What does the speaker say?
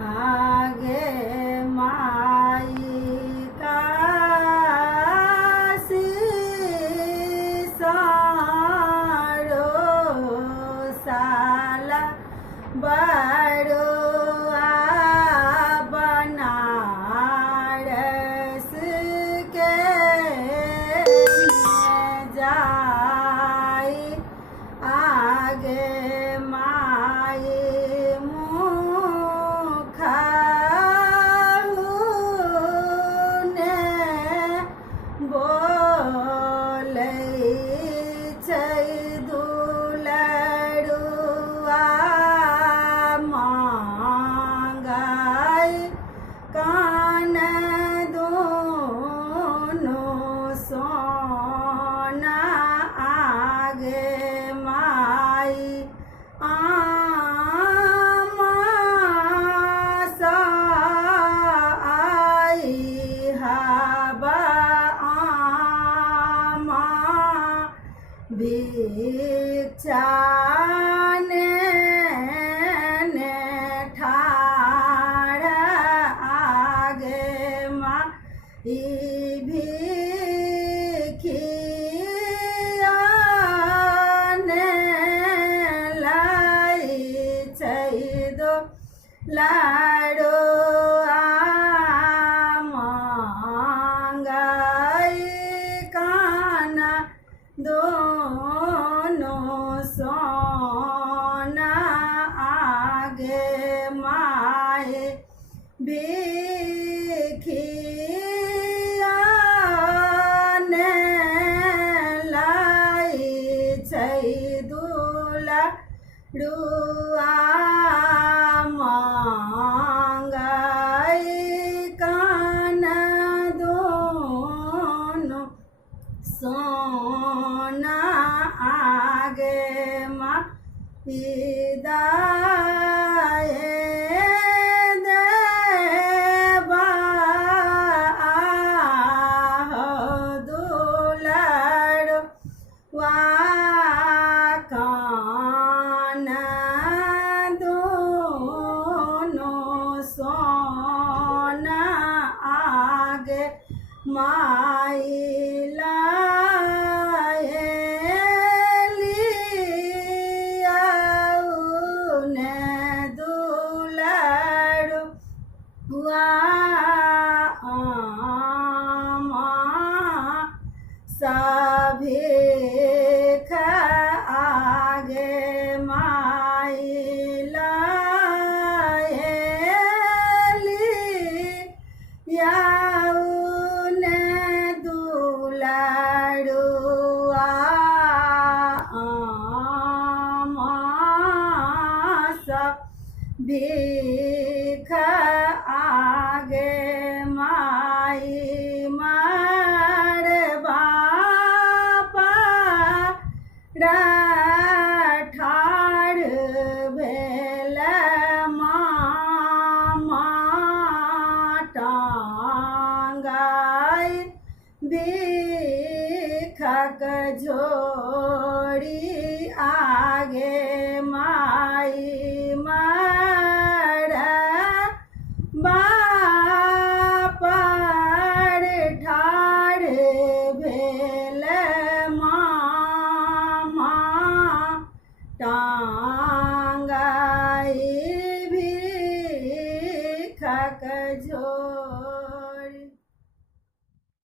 आगे माई काशी सारो साला बड़ो बनारस के जाई आगे माई बोलै छै दुलरुआ मांगै कान दुनू सोना आगे माई आमा सा आई हवा भिक्षाने ठाड़ आगे माई भिखियाने लाई छै दो लाडो मांगै काना दोनों सोना आगे माए भिखियाने लाई छै दुलरुआ मांगै कान दोनों सोना आगे माई दाए देवा दुलरुआ कान दोनों सोना आगे माई सभिख आगे माई लाएली दुलरुआ सभिख आगे माई ठाड़ भेल मामा टांगाई भिखक झोरी आगे माई बापर ठाड़ भेल टांगाई भिखक झोरी।